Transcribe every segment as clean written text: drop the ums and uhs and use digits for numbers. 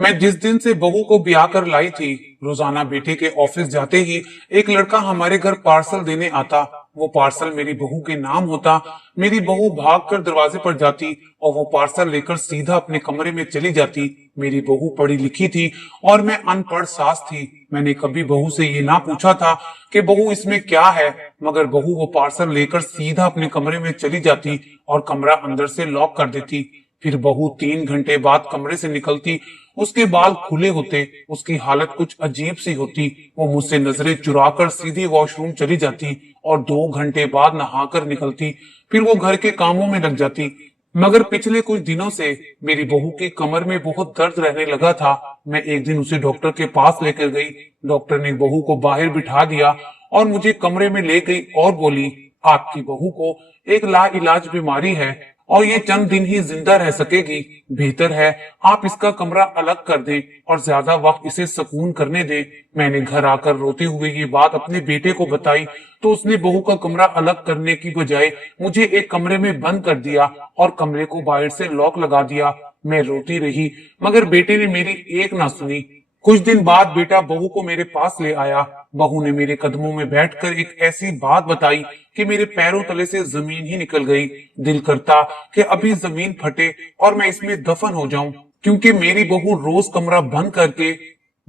मैं जिस दिन से बहू को ब्याह कर लाई थी, रोजाना बेटे के ऑफिस जाते ही एक लड़का हमारे घर पार्सल देने आता। वो पार्सल मेरी बहू के नाम होता। मेरी बहू भाग कर दरवाजे पर जाती और वो पार्सल लेकर सीधा अपने कमरे में चली जाती। मेरी बहू पढ़ी लिखी थी और मैं अनपढ़ सास थी। मैंने कभी बहू से ये ना पूछा था कि बहू इसमें क्या है, मगर बहू वो पार्सल लेकर सीधा अपने कमरे में चली जाती और कमरा अंदर से लॉक कर देती। फिर बहू 3 घंटे बाद कमरे से निकलती। उसके बाल खुले होते, उसकी हालत कुछ अजीब सी होती। वो मुझसे नजरें चुराकर सीधी वॉशरूम चली जाती और 2 घंटे बाद नहाकर निकलती। फिर वो घर के कामों में लग जाती। मगर पिछले कुछ दिनों से मेरी बहू की कमर में बहुत दर्द रहने लगा था। मैं एक दिन उसे डॉक्टर के पास लेकर गई। डॉक्टर ने बहू को बाहर बिठा दिया और मुझे कमरे में ले गई और बोली, आपकी बहू को एक लाइलाज बीमारी है और ये चंद दिन ही जिंदा रह सकेगी। बेहतर है आप इसका कमरा अलग कर दें और ज्यादा वक्त इसे सुकून करने दें। मैंने घर आकर रोते हुए ये बात अपने बेटे को बताई तो उसने बहू का कमरा अलग करने की बजाय मुझे एक कमरे में बंद कर दिया और कमरे को बाहर से लॉक लगा दिया। मैं रोती रही मगर बेटे ने मेरी एक ना सुनी। कुछ दिन बाद बेटा बहू को मेरे पास ले आया। बहू ने मेरे कदमों में बैठकर एक ऐसी बात बताई कि मेरे पैरों तले से जमीन ही निकल गई। दिल करता कि अभी जमीन फटे और मैं इसमें दफन हो जाऊं, क्योंकि मेरी बहू रोज कमरा बंद करके,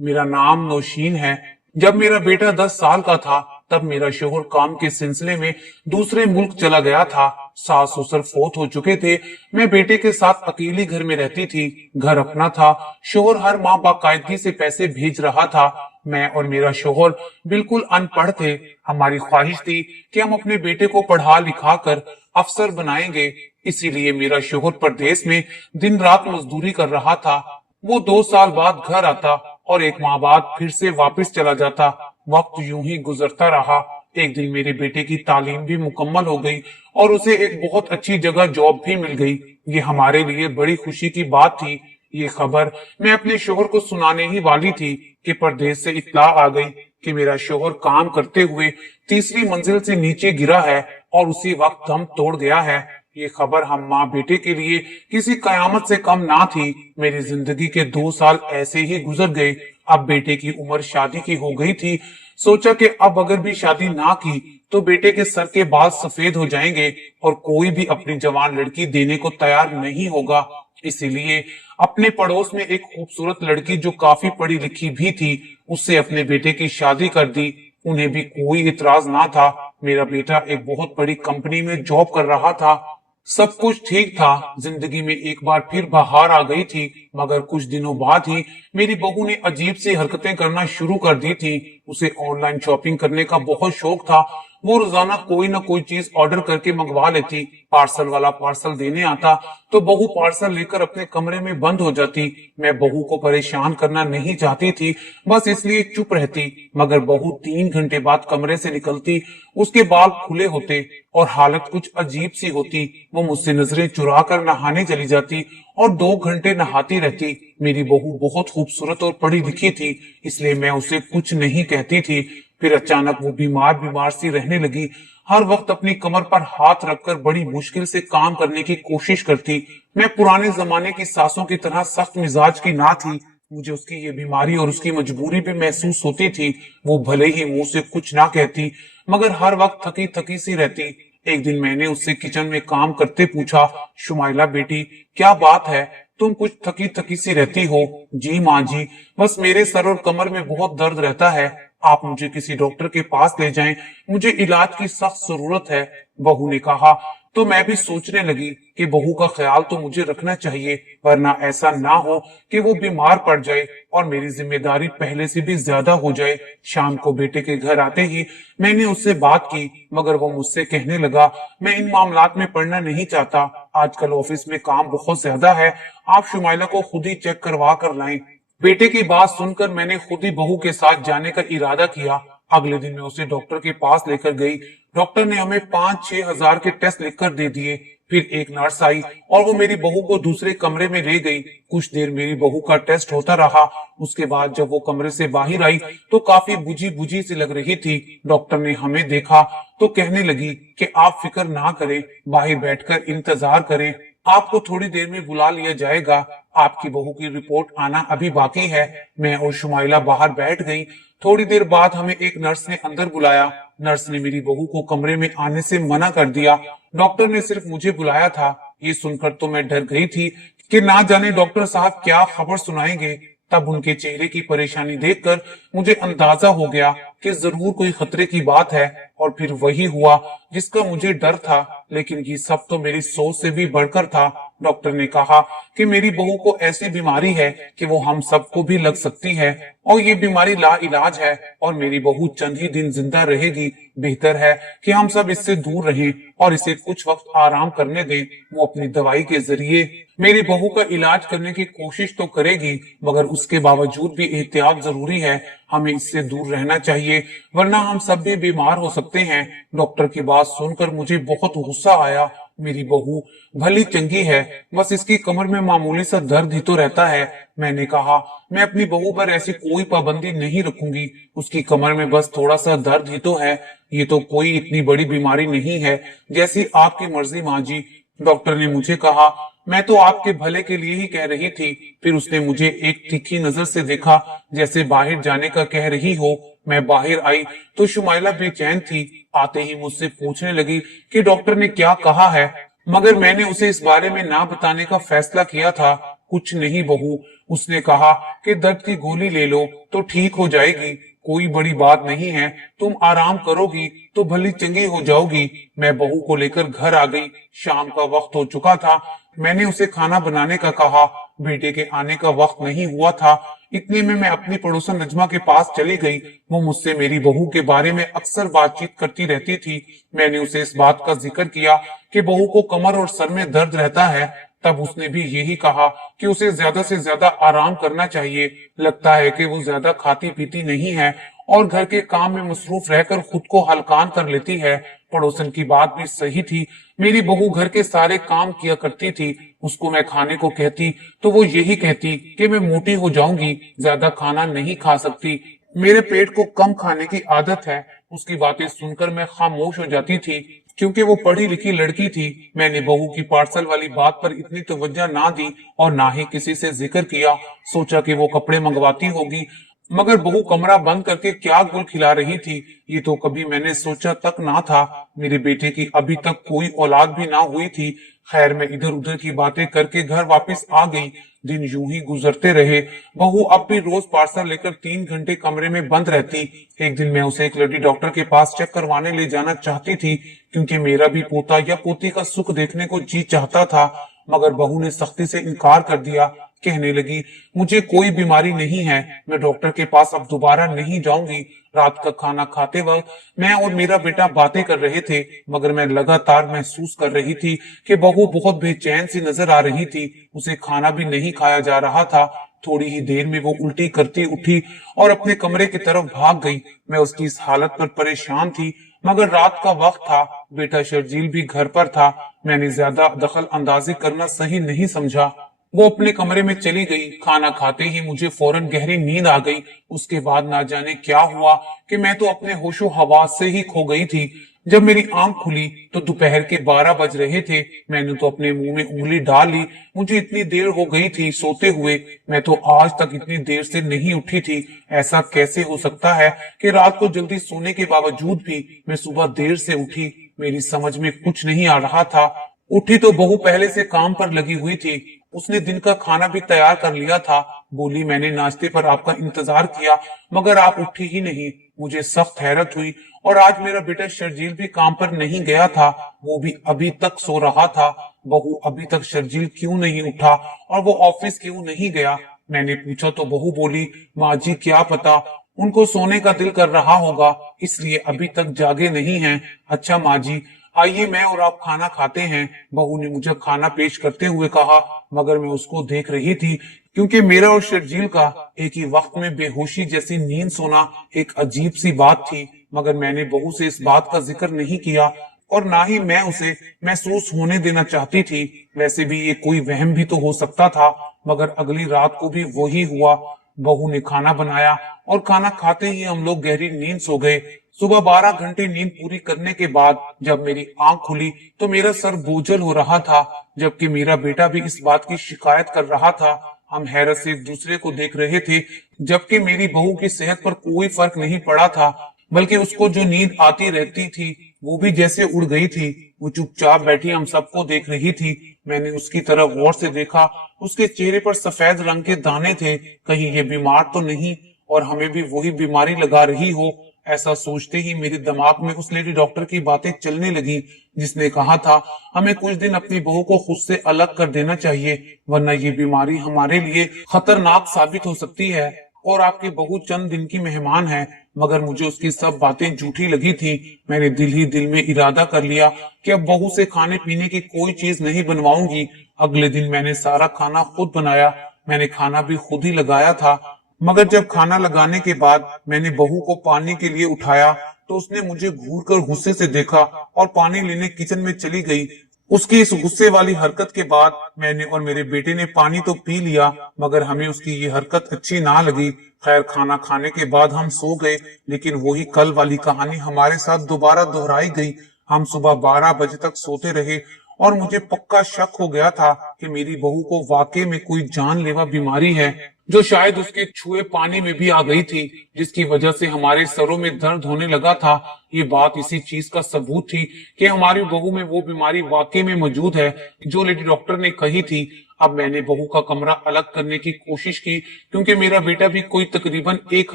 मेरा नाम नौशीन है। जब मेरा बेटा 10 साल का था तब मेरा शोहर काम के सिलसिले में दूसरे मुल्क चला गया था। सास ससुर फौत हो चुके थे। मैं बेटे के साथ अकेली घर में रहती थी। घर अपना था। शोहर हर माह बाकायदगी से पैसे भेज रहा था। मैं और मेरा शोहर बिल्कुल अनपढ़ थे। हमारी ख्वाहिश थी कि हम अपने बेटे को पढ़ा लिखा कर अफसर बनाएंगे। इसीलिए मेरा शोहर परदेश में दिन रात मजदूरी कर रहा था। वो 2 साल बाद घर आता और एक माह बाद फिर से वापस चला जाता। वक्त यूं ही गुजरता रहा। एक दिन मेरे बेटे की तालीम भी मुकम्मल हो गई और उसे एक बहुत अच्छी जगह जॉब भी मिल गई। ये हमारे लिए बड़ी खुशी की बात थी। ये खबर मैं अपने शोहर को सुनाने ही वाली थी कि परदेश से इत्तला आ गई कि मेरा शोहर काम करते हुए तीसरी मंजिल से नीचे गिरा है और उसी वक्त दम तोड़ गया है। ये खबर हम माँ बेटे के लिए किसी कयामत से कम ना थी। मेरी जिंदगी के 2 साल ऐसे ही गुजर गए। अब बेटे की उम्र शादी की हो गई थी। सोचा कि अब अगर भी शादी ना की तो बेटे के सर के बाल सफेद हो जाएंगे और कोई भी अपनी जवान लड़की देने को तैयार नहीं होगा। इसीलिए अपने पड़ोस में एक खूबसूरत लड़की जो काफी पढ़ी लिखी भी थी, उससे अपने बेटे की शादी कर दी। उन्हें भी कोई इतराज ना था। मेरा बेटा एक बहुत बड़ी कंपनी में जॉब कर रहा था। सब कुछ ठीक था। जिंदगी में एक बार फिर बहार आ गई थी। मगर कुछ दिनों बाद ही मेरी बहू ने अजीब सी हरकतें करना शुरू कर दी थी। उसे ऑनलाइन शॉपिंग करने का बहुत शौक था। वो रोजाना कोई ना कोई चीज ऑर्डर करके मंगवा लेती। पार्सल वाला पार्सल देने आता तो बहू पार्सल लेकर अपने कमरे में बंद हो जाती। मैं बहू को परेशान करना नहीं चाहती थी, बस इसलिए चुप रहती। मगर बहू 3 घंटे बाद कमरे से निकलती। उसके बाल खुले होते और हालत कुछ अजीब सी होती। वो मुझसे नजरें चुरा कर नहाने चली जाती और 2 घंटे नहाती रहती। मेरी बहू बहुत खूबसूरत और पढ़ी लिखी थी, इसलिए मैं उसे कुछ नहीं कहती थी। फिर अचानक वो बीमार बीमार सी रहने लगी। हर वक्त अपनी कमर पर हाथ रखकर बड़ी मुश्किल से काम करने की कोशिश करती। मैं पुराने जमाने की सासों की तरह सख्त मिजाज की ना थी। मुझे उसकी ये बीमारी और उसकी मजबूरी भी महसूस होती थी। वो भले ही मुंह से कुछ ना कहती, मगर हर वक्त थकी थकी सी रहती। एक दिन मैंने उससे किचन में काम करते पूछा, शुमाइला बेटी क्या बात है, तुम कुछ थकी थकी सी रहती हो? जी माँ जी, बस मेरे सर और कमर में बहुत दर्द रहता है। आप मुझे किसी डॉक्टर के पास ले जाएं, मुझे इलाज की सख्त जरूरत है। बहू ने कहा तो मैं भी सोचने लगी कि बहू का ख्याल तो मुझे रखना चाहिए, वरना ऐसा ना हो कि वो बीमार पड़ जाए और मेरी जिम्मेदारी पहले से भी ज्यादा हो जाए। शाम को बेटे के घर आते ही मैंने उससे बात की, मगर वो मुझसे कहने लगा, मैं इन मामलात में पढ़ना नहीं चाहता। आजकल ऑफिस में काम बहुत ज्यादा है। आप शुमाइला को खुद ही चेक करवा कर लाएं। बेटे की बात सुनकर मैंने खुद ही बहू के साथ जाने का इरादा किया। अगले दिन मैं उसे डॉक्टर के पास लेकर गई। डॉक्टर ने हमें 5-6 हजार के टेस्ट लिखकर दे दिए। फिर एक नर्स आई और वो मेरी बहू को दूसरे कमरे में ले गई। कुछ देर मेरी बहू का टेस्ट होता रहा। उसके बाद जब वो कमरे से बाहर आई तो काफी बुझी बुझी सी लग रही थी। डॉक्टर ने हमें देखा तो कहने लगी कि आप फिक्र ना करें, बाहर बैठकर इंतजार करें, आपको थोड़ी देर में बुला लिया जाएगा। आपकी बहू की रिपोर्ट आना अभी बाकी है। मैं और शुमाइला बाहर बैठ गई। थोड़ी देर बाद हमें एक नर्स ने अंदर बुलाया। नर्स ने मेरी बहू को कमरे में आने से मना कर दिया। डॉक्टर ने सिर्फ मुझे बुलाया था। ये सुनकर तो मैं डर गई थी कि ना जाने डॉक्टर साहब क्या खबर सुनाएंगे। तब उनके चेहरे की परेशानी देखकर मुझे अंदाजा हो गया कि जरूर कोई खतरे की बात है। और फिर वही हुआ जिसका मुझे डर था, लेकिन ये सब तो मेरी सोच से भी बढ़कर था। डॉक्टर ने कहा कि मेरी बहू को ऐसी बीमारी है कि वो हम सबको भी लग सकती है और ये बीमारी ला इलाज है और मेरी बहू चंद ही दिन जिंदा रहेगी। बेहतर है कि हम सब इससे दूर रहें और इसे कुछ वक्त आराम करने दें। वो अपनी दवाई के जरिए मेरी बहू का इलाज करने की कोशिश तो करेगी, मगर उसके बावजूद भी एहतियात जरूरी है। हमें इससे दूर रहना चाहिए, वरना हम सब भी बीमार हो सकते हैं। डॉक्टर की बात सुनकर मुझे बहुत गुस्सा आया। मेरी बहू भली चंगी है, बस इसकी कमर में मामूली सा दर्द ही तो रहता है। मैंने कहा, मैं अपनी बहू पर ऐसी कोई पाबंदी नहीं रखूंगी। उसकी कमर में बस थोड़ा सा दर्द ही तो है। ये तो कोई इतनी बड़ी बीमारी नहीं है। जैसी आपकी मर्जी माँ जी। डॉक्टर ने मुझे कहा, मैं तो आपके भले के लिए ही कह रही थी। फिर उसने मुझे एक तीखी नजर से देखा, जैसे बाहर जाने का कह रही हो। मैं बाहर आई तो शुमाइला बेचैन थी। आते ही मुझसे पूछने लगी कि डॉक्टर ने क्या कहा है, मगर मैंने उसे इस बारे में ना बताने का फैसला किया था। कुछ नहीं बहू, उसने कहा कि दर्द की गोली ले लो तो ठीक हो जाएगी। कोई बड़ी बात नहीं है, तुम आराम करोगी तो भली चंगी हो जाओगी। मैं बहू को लेकर घर आ गई। शाम का वक्त हो चुका था। मैंने उसे खाना बनाने का कहा। बेटे के आने का वक्त नहीं हुआ था। इतने में मैं अपनी पड़ोसन नजमा के पास चली गई। वो मुझसे मेरी बहू के बारे में अक्सर बातचीत करती रहती थी। मैंने उसे इस बात का जिक्र किया कि बहू को कमर और सर में दर्द रहता है। तब उसने भी यही कहा कि उसे ज्यादा से ज्यादा आराम करना चाहिए। लगता है कि वो ज्यादा खाती पीती नहीं है और घर के काम में मसरूफ रहकर खुद को हलकान कर लेती है। पड़ोसन की बात भी सही थी। मेरी बहू घर के सारे काम किया करती थी। उसको मैं खाने को कहती तो वो यही कहती कि मैं मोटी हो जाऊंगी, ज्यादा खाना नहीं खा सकती, मेरे पेट को कम खाने की आदत है। उसकी बातें सुनकर मैं खामोश हो जाती थी, क्योंकि वो पढ़ी लिखी लड़की थी। मैंने बहू की पार्सल वाली बात पर इतनी तवज्जो ना दी और ना ही किसी से जिक्र किया। सोचा कि वो कपड़े मंगवाती होगी, मगर बहू कमरा बंद करके क्या गुल खिला रही थी, ये तो कभी मैंने सोचा तक ना था। मेरे बेटे की अभी तक कोई औलाद भी ना हुई थी। खैर, मैं इधर उधर की बातें करके घर वापस आ गई। दिन यूं ही गुजरते रहे। बहू अब भी रोज पार्सल लेकर 3 घंटे कमरे में बंद रहती। एक दिन मैं उसे एक लेडी डॉक्टर के पास चेक करवाने ले जाना चाहती थी, क्योंकि मेरा भी पोता या पोती का सुख देखने को जी चाहता था। मगर बहू ने सख्ती से इनकार कर दिया। कहने लगी, मुझे कोई बीमारी नहीं है, मैं डॉक्टर के पास अब दोबारा नहीं जाऊंगी। रात का खाना खाते वक्त मैं और मेरा बेटा बातें कर रहे थे, मगर मैं लगातार महसूस कर रही थी कि बहू बहुत बेचैन सी नजर आ रही थी। उसे खाना भी नहीं खाया जा रहा था। थोड़ी ही देर में वो उल्टी करती उठी और अपने कमरे की तरफ भाग गई। मैं उसकी इस हालत पर परेशान थी, मगर रात का वक्त था। बेटा शर्जील भी घर पर था। मैंने ज्यादा दखल अंदाजी करना सही नहीं समझा। वो अपने कमरे में चली गई। खाना खाते ही मुझे फौरन गहरी नींद आ गई। उसके बाद ना जाने क्या हुआ कि मैं तो अपने होशो हवास से ही खो गई थी। जब मेरी आंख खुली तो दोपहर के 12 बज रहे थे। मैंने तो अपने मुंह में उंगली डाल ली। मुझे इतनी देर हो गई थी सोते हुए। मैं तो आज तक इतनी देर से नहीं उठी थी। ऐसा कैसे हो सकता है कि रात को जल्दी सोने के बावजूद भी मैं सुबह देर से उठी। मेरी समझ में कुछ नहीं आ रहा था। उठी तो बहू पहले से काम पर लगी हुई थी। उसने दिन का खाना भी तैयार कर लिया था। बोली, मैंने नाश्ते पर आपका इंतजार किया, मगर आप उठी ही नहीं। मुझे सख्त हैरत हुई। और आज मेरा बेटा शर्जील भी काम पर नहीं गया था, वो भी अभी तक सो रहा था। बहू, अभी तक शर्जील क्यों नहीं उठा और वो ऑफिस क्यों नहीं गया? मैंने पूछा तो बहू बोली, माँ जी क्या पता, उनको सोने का दिल कर रहा होगा, इसलिए अभी तक जागे नहीं हैं। अच्छा माँ जी, आइए मैं और आप खाना खाते हैं। बहू ने मुझे खाना पेश करते हुए कहा, मगर मैं उसको देख रही थी, क्योंकि मेरा और शर्जील का एक ही वक्त में बेहोशी जैसी नींद सोना एक अजीब सी बात थी। मगर मैंने बहू से इस बात का जिक्र नहीं किया और ना ही मैं उसे महसूस होने देना चाहती थी। वैसे भी ये कोई वहम भी तो हो सकता था। मगर अगली रात को भी वही हुआ। बहू ने खाना बनाया और खाना खाते ही हम लोग गहरी नींद सो गए। सुबह 12 घंटे नींद पूरी करने के बाद जब मेरी आंख खुली तो मेरा सर बोझल हो रहा था, जबकि मेरा बेटा भी इस बात की शिकायत कर रहा था। हम हैरत से एक दूसरे को देख रहे थे, जबकि मेरी बहू की सेहत पर कोई फर्क नहीं पड़ा था, बल्कि उसको जो नींद आती रहती थी वो भी जैसे उड़ गई थी। वो चुपचाप बैठी हम सबको देख रही थी। मैंने उसकी तरफ गौर से देखा। उसके चेहरे पर सफेद रंग के दाने थे। कहीं ये बीमार तो नहीं और हमें भी वही बीमारी लगा रही हो। ऐसा सोचते ही मेरे दिमाग में उस लेडी डॉक्टर की बातें चलने लगी, जिसने कहा था हमें कुछ दिन अपनी बहू को खुद से अलग कर देना चाहिए, वरना ये बीमारी हमारे लिए खतरनाक साबित हो सकती है। और आपकी बहू चंद दिन की मेहमान है। मगर मुझे उसकी सब बातें झूठी लगी थी। मैंने दिल ही दिल में इरादा कर लिया कि अब बहू से खाने पीने की कोई चीज नहीं बनवाऊंगी। अगले दिन मैंने सारा खाना खुद बनाया। मैंने खाना भी खुद ही लगाया था। मगर जब खाना लगाने के बाद मैंने बहू को पानी के लिए उठाया तो उसने मुझे घूरकर गुस्से से देखा और पानी लेने किचन में चली गई। उसकी इस गुस्से वाली हरकत के बाद मैंने और मेरे बेटे ने पानी तो पी लिया, मगर हमें उसकी ये हरकत अच्छी ना लगी। खैर, खाना खाने के बाद हम सो गए, लेकिन वही कल वाली कहानी हमारे साथ दोबारा दोहराई गई। हम सुबह 12 बजे तक सोते रहे और मुझे पक्का शक हो गया था कि मेरी बहू को वाकई में कोई जानलेवा बीमारी है, जो शायद उसके छुए पानी में भी आ गई थी, जिसकी वजह से हमारे सरों में दर्द होने लगा था। ये बात इसी चीज का सबूत थी कि हमारी बहू में वो बीमारी वाकई में मौजूद है जो लेडी डॉक्टर ने कही थी। अब मैंने बहू का कमरा अलग करने की कोशिश की, क्योंकि मेरा बेटा भी कोई तकरीबन एक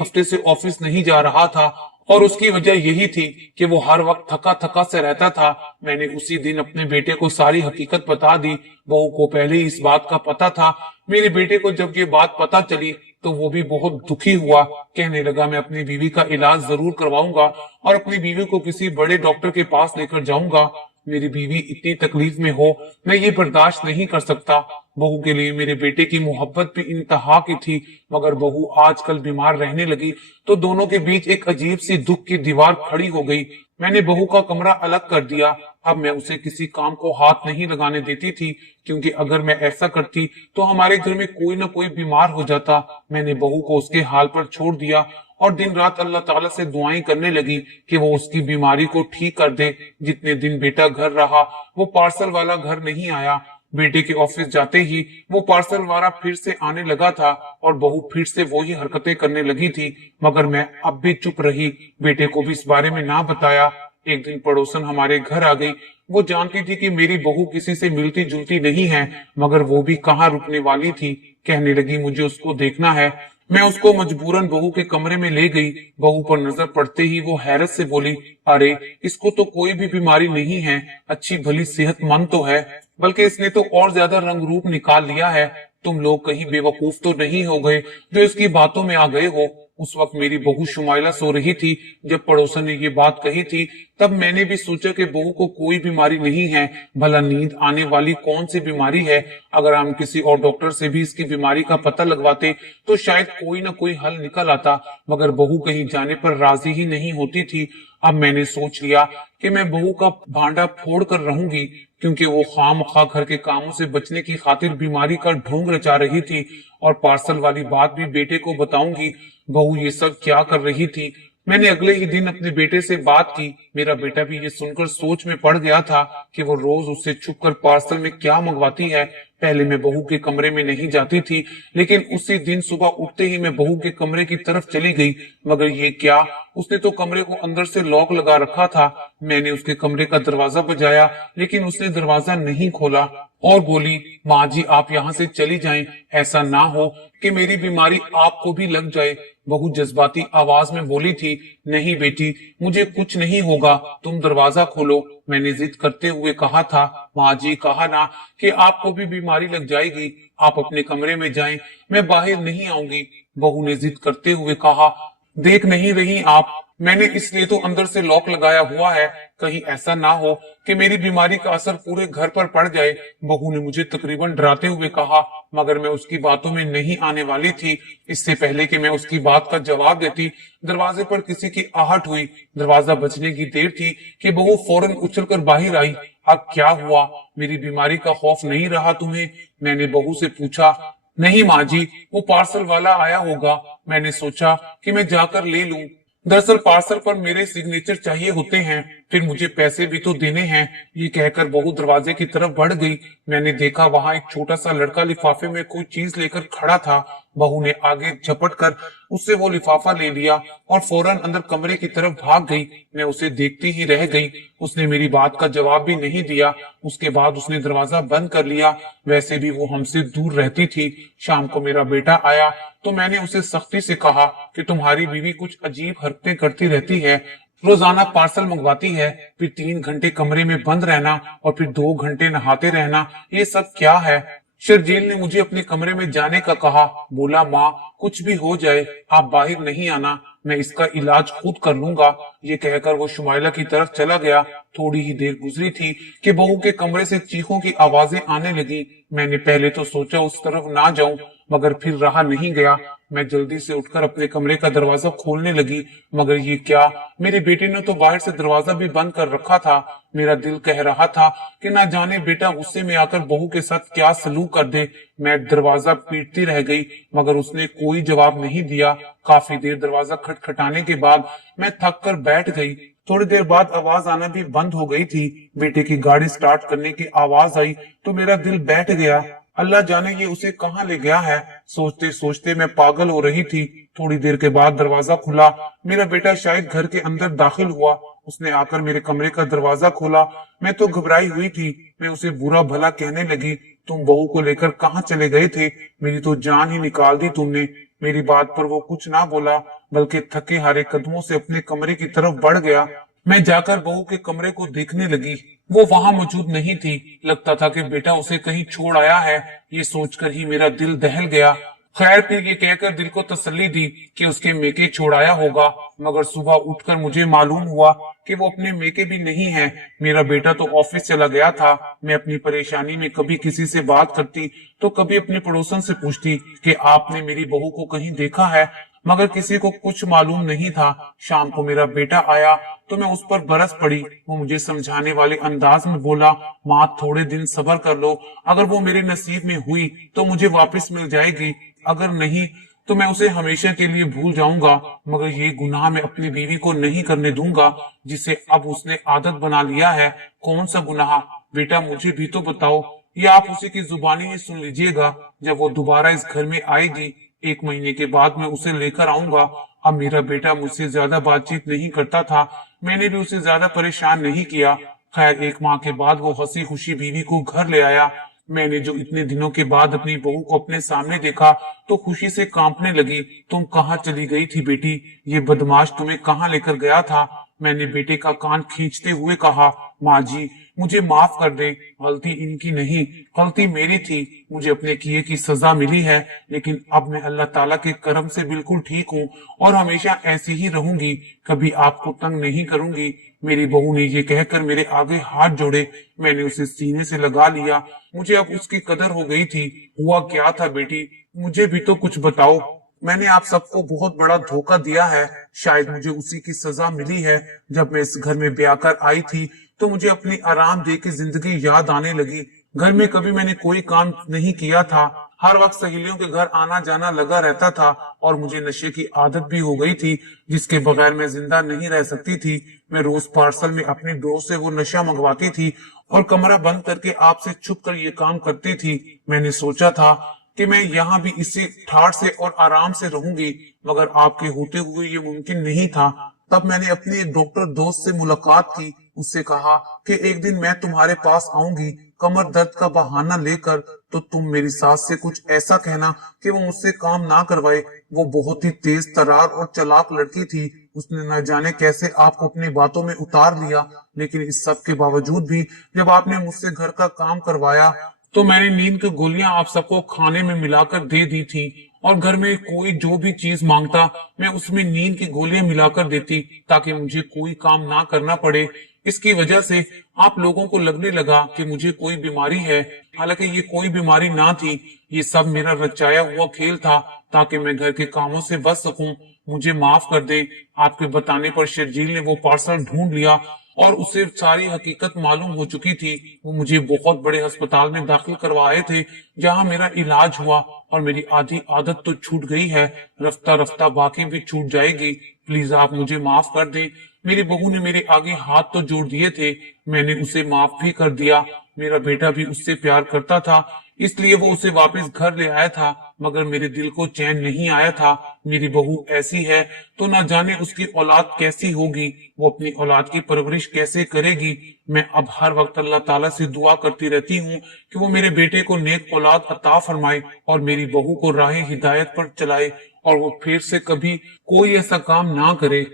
हफ्ते से ऑफिस नहीं जा रहा था और उसकी वजह यही थी कि वो हर वक्त थका थका से रहता था। मैंने उसी दिन अपने बेटे को सारी हकीकत बता दी। बहू को पहले ही इस बात का पता था। मेरे बेटे को जब ये बात पता चली तो वो भी बहुत दुखी हुआ। कहने लगा मैं अपनी बीवी का इलाज जरूर करवाऊंगा और अपनी बीवी को किसी बड़े डॉक्टर के पास लेकर जाऊंगा। मेरी बीवी इतनी तकलीफ में हो, मैं ये बर्दाश्त नहीं कर सकता। बहू के लिए मेरे बेटे की मोहब्बत भी इंतहा की थी, मगर बहू आजकल बीमार रहने लगी तो दोनों के बीच एक अजीब सी दुख की दीवार खड़ी हो गई। मैंने बहू का कमरा अलग कर दिया। अब मैं उसे किसी काम को हाथ नहीं लगाने देती थी, क्योंकि अगर मैं ऐसा करती तो हमारे घर में कोई ना कोई बीमार हो जाता। मैंने बहू को उसके हाल पर छोड़ दिया और दिन रात अल्लाह ताला से दुआएं करने लगी कि वो उसकी बीमारी को ठीक कर दे। जितने दिन बेटा घर रहा वो पार्सल वाला घर नहीं आया। बेटे के ऑफिस जाते ही वो पार्सल वाला फिर से आने लगा था और बहू फिर से वही हरकतें करने लगी थी, मगर मैं अब भी चुप रही। बेटे को भी इस बारे में ना बताया। एक दिन पड़ोसन हमारे घर आ गई। वो जानती थी कि मेरी बहू किसी से मिलती जुलती नहीं है, मगर वो भी कहाँ रुकने वाली थी। कहने लगी मुझे उसको देखना है। मैं उसको मजबूरन बहू के कमरे में ले गई। बहू पर नजर पड़ते ही वो हैरत से बोली, अरे इसको तो कोई भी बीमारी नहीं है, अच्छी भली सेहतमंद तो है, बल्कि इसने तो और ज्यादा रंग रूप निकाल लिया है। तुम लोग कहीं बेवकूफ तो नहीं हो गए जो इसकी बातों में आ गए हो। उस वक्त मेरी बहू शुमाइला सो रही थी। जब पड़ोसन ने ये बात कही थी तब मैंने भी सोचा कि बहू को कोई बीमारी नहीं है। भला नींद आने वाली कौन सी बीमारी है? अगर हम किसी और डॉक्टर से भी इसकी बीमारी का पता लगवाते तो शायद कोई ना कोई हल निकल आता, मगर बहू कहीं जाने पर राजी ही नहीं होती थी। अब मैंने सोच लिया कि मैं बहू का भांडा फोड़ कर रहूंगी, क्योंकि वो खामखा घर के कामों से बचने की खातिर बीमारी का ढोंग रचा रही थी। और पार्सल वाली बात भी बेटे को बताऊंगी। बहू ये सब क्या कर रही थी? मैंने अगले ही दिन अपने बेटे से बात की। मेरा बेटा भी ये सुनकर सोच में पड़ गया था कि वो रोज उससे छुपकर पार्सल में क्या मंगवाती है। पहले मैं बहू के कमरे में नहीं जाती थी, लेकिन उसी दिन सुबह उठते ही मैं बहू के कमरे की तरफ चली गई। मगर ये क्या, उसने तो कमरे को अंदर से लॉक लगा रखा था। मैंने उसके कमरे का दरवाजा बजाया, लेकिन उसने दरवाजा नहीं खोला और बोली, माँ जी आप यहाँ से चली जाएं, ऐसा ना हो कि मेरी बीमारी आपको भी लग जाए। बहू जज्बाती आवाज में बोली थी, नहीं बेटी मुझे कुछ नहीं होगा, तुम दरवाजा खोलो। मैंने जिद करते हुए कहा था, माँ जी कहा ना कि आपको भी बीमारी लग जाएगी, आप अपने कमरे में जाएं, मैं बाहर नहीं आऊंगी। बहू ने जिद करते हुए कहा, देख नहीं रही आप, मैंने इसलिए तो अंदर से लॉक लगाया हुआ है, कहीं ऐसा ना हो कि मेरी बीमारी का असर पूरे घर पर पड़ जाए। बहू ने मुझे तकरीबन डराते हुए कहा, मगर मैं उसकी बातों में नहीं आने वाली थी। इससे पहले कि मैं उसकी बात का जवाब देती, दरवाजे पर किसी की आहट हुई। दरवाजा बजने की देर थी कि बहू फौरन उछलकर बाहर आई। अब क्या हुआ, मेरी बीमारी का खौफ नहीं रहा तुम्हें? मैंने बहू से पूछा। नहीं माँ जी, वो पार्सल वाला आया होगा, मैंने सोचा कि मैं जाकर ले लूं। दरअसल पार्सल पर मेरे सिग्नेचर चाहिए होते हैं, फिर मुझे पैसे भी तो देने हैं। ये कहकर बहू दरवाजे की तरफ बढ़ गई। मैंने देखा वहां एक छोटा सा लड़का लिफाफे में कोई चीज लेकर खड़ा था। बहू ने आगे झपट कर उससे वो लिफाफा ले लिया और फौरन अंदर कमरे की तरफ भाग गई। मैं उसे देखती ही रह गई। उसने मेरी बात का जवाब भी नहीं दिया। उसके बाद उसने दरवाजा बंद कर लिया। वैसे भी वो हमसे दूर रहती थी। शाम को मेरा बेटा आया तो मैंने उसे सख्ती से कहा कि तुम्हारी बीवी कुछ अजीब हरकतें करती रहती है। रोजाना पार्सल मंगवाती है, फिर 3 घंटे कमरे में बंद रहना और फिर 2 घंटे नहाते रहना, ये सब क्या है? शर्जील ने मुझे अपने कमरे में जाने का कहा। बोला, माँ कुछ भी हो जाए आप बाहर नहीं आना, मैं इसका इलाज खुद कर लूंगा। ये कहकर वो शुमाइला की तरफ चला गया। थोड़ी ही देर गुजरी थी कि बहू के कमरे से चीखों की आवाजें आने लगी। मैंने पहले तो सोचा उस तरफ ना जाऊं, मगर फिर रहा नहीं गया। मैं जल्दी से उठकर अपने कमरे का दरवाजा खोलने लगी, मगर ये क्या, मेरे बेटे ने तो बाहर से दरवाजा भी बंद कर रखा था। मेरा दिल कह रहा था कि ना जाने बेटा गुस्से में आकर बहू के साथ क्या सलूक कर दे। मैं दरवाजा पीटती रह गई, मगर उसने कोई जवाब नहीं दिया। काफी देर दरवाजा खटखटाने के बाद मैं थक कर बैठ गई। थोड़ी देर बाद आवाज आना भी बंद हो गई थी। बेटे की गाड़ी स्टार्ट करने की आवाज आई तो मेरा दिल बैठ गया। अल्लाह जाने ये उसे कहाँ ले गया है। सोचते सोचते मैं पागल हो रही थी। थोड़ी देर के बाद दरवाजा खुला। मेरा बेटा शायद घर के अंदर दाखिल हुआ। उसने आकर मेरे कमरे का दरवाजा खोला। मैं तो घबराई हुई थी। मैं उसे बुरा भला कहने लगी, तुम बहू को लेकर कहाँ चले गए थे? मेरी तो जान ही निकाल दी तुमने। मेरी बात पर वो कुछ ना बोला, बल्कि थके हारे कदमों से अपने कमरे की तरफ बढ़ गया। मैं जाकर बहू के कमरे को देखने लगी। वो वहां मौजूद नहीं थी। लगता था कि बेटा उसे कहीं छोड़ आया है। ये सोचकर ही मेरा दिल दहल गया। खैर फिर ये कहकर दिल को तसल्ली दी कि उसके मेके छोड़ाया होगा, मगर सुबह उठकर मुझे मालूम हुआ कि वो अपने मेके भी नहीं है। मेरा बेटा तो ऑफिस चला गया था। मैं अपनी परेशानी में कभी किसी से बात करती तो कभी अपने पड़ोसन से पूछती कि आपने मेरी बहू को कहीं देखा है, मगर किसी को कुछ मालूम नहीं था। शाम को मेरा बेटा आया तो मैं उस पर बरस पड़ी। वो मुझे समझाने वाले अंदाज में बोला, माँ थोड़े दिन सब्र कर लो, अगर वो मेरे नसीब में हुई तो मुझे वापस मिल जाएगी, अगर नहीं तो मैं उसे हमेशा के लिए भूल जाऊंगा। मगर ये गुनाह मैं अपनी बीवी को नहीं करने दूंगा, जिसे अब उसने आदत बना लिया है। कौन सा गुनाह? बेटा मुझे भी तो बताओ। ये आप उसी की जुबानी ही सुन लीजिएगा। जब वो दोबारा इस घर में आएगी 1 महीने के बाद मैं उसे लेकर आऊंगा। अब मेरा बेटा मुझसे ज्यादा बातचीत नहीं करता था। मैंने भी उसे ज्यादा परेशान नहीं किया। खैर 1 माह के बाद वो हंसी खुशी बीवी को घर ले आया। मैंने जो इतने दिनों के बाद अपनी बहू को अपने सामने देखा तो खुशी से कांपने लगी। तुम कहाँ चली गई थी बेटी? ये बदमाश तुम्हें कहाँ लेकर गया था? मैंने बेटे का कान खींचते हुए कहा, माँ जी मुझे माफ कर दे, गलती इनकी नहीं, गलती मेरी थी। मुझे अपने किए की सजा मिली है, लेकिन अब मैं अल्लाह ताला के करम से बिल्कुल ठीक हूँ और हमेशा ऐसी ही रहूंगी, कभी आपको तंग नहीं करूंगी। मेरी बहू ने ये कहकर मेरे आगे हाथ जोड़े। मैंने उसे सीने से लगा लिया। मुझे अब उसकी कदर हो गई थी। हुआ क्या था बेटी, मुझे भी तो कुछ बताओ। मैंने आप सबको बहुत बड़ा धोखा दिया है। शायद मुझे उसी की सजा मिली है। जब मैं इस घर में ब्याह कर आई थी तो मुझे अपनी आराम दे की जिंदगी याद आने लगी। घर में कभी मैंने कोई काम नहीं किया था। हर वक्त सहेलियों के घर आना जाना लगा रहता था और मुझे नशे की आदत भी हो गई थी, जिसके बगैर मैं जिंदा नहीं रह सकती थी। मैं रोज पार्सल में अपनी दोस्त से वो नशा मंगवाती थी और कमरा बंद करके आपसे छुप कर ये काम करती थी। मैंने सोचा था कि मैं यहाँ भी इसी ठाठ से और आराम से रहूंगी, मगर आपके होते हुए ये मुमकिन नहीं था। तब मैंने अपनी एक डॉक्टर दोस्त से मुलाकात की। उससे कहा कि एक दिन मैं तुम्हारे पास आऊंगी कमर दर्द का बहाना लेकर, तो तुम मेरी सास से कुछ ऐसा कहना कि वो मुझसे काम ना करवाए। वो बहुत ही तेज तर्रार और चालाक लड़की थी। उसने न जाने कैसे आपको अपनी बातों में उतार लिया, लेकिन इस सब के बावजूद भी जब आपने मुझसे घर का काम करवाया तो मैंने नींद की गोलियां आप सबको खाने में मिलाकर दे दी थी, और घर में कोई जो भी चीज मांगता मैं उसमें नींद की गोलियां मिलाकर देती ताकि मुझे कोई काम ना करना पड़े। इसकी वजह से आप लोगों को लगने लगा कि मुझे कोई बीमारी है, हालांकि ये कोई बीमारी ना थी। ये सब मेरा रचाया हुआ खेल था ताकि मैं घर के कामों से बच सकूं। मुझे माफ कर दे। आपके बताने पर शर्जील ने वो पार्सल ढूंढ लिया और उसे सारी हकीकत मालूम हो चुकी थी। वो मुझे बहुत बड़े अस्पताल में दाखिल करवाए थे, जहां मेरा इलाज हुआ और मेरी आधी आदत तो छूट गई है, रफ्ता रफ्ता बाकी भी छूट जाएगी। प्लीज आप मुझे माफ कर दें। मेरी बहू ने मेरे आगे हाथ तो जोड़ दिए थे, मैंने उसे माफ भी कर दिया। मेरा बेटा भी उससे प्यार करता था, इसलिए वो उसे वापस घर ले आया था, मगर मेरे दिल को चैन नहीं आया था। मेरी बहू ऐसी है तो ना जाने उसकी औलाद कैसी होगी, वो अपनी औलाद की परवरिश कैसे करेगी। मैं अब हर वक्त अल्लाह ताला से दुआ करती रहती हूँ कि वो मेरे बेटे को नेक औलाद अता फरमाए और मेरी बहू को राह हिदायत पर चलाए और वो फिर से कभी कोई ऐसा काम ना करे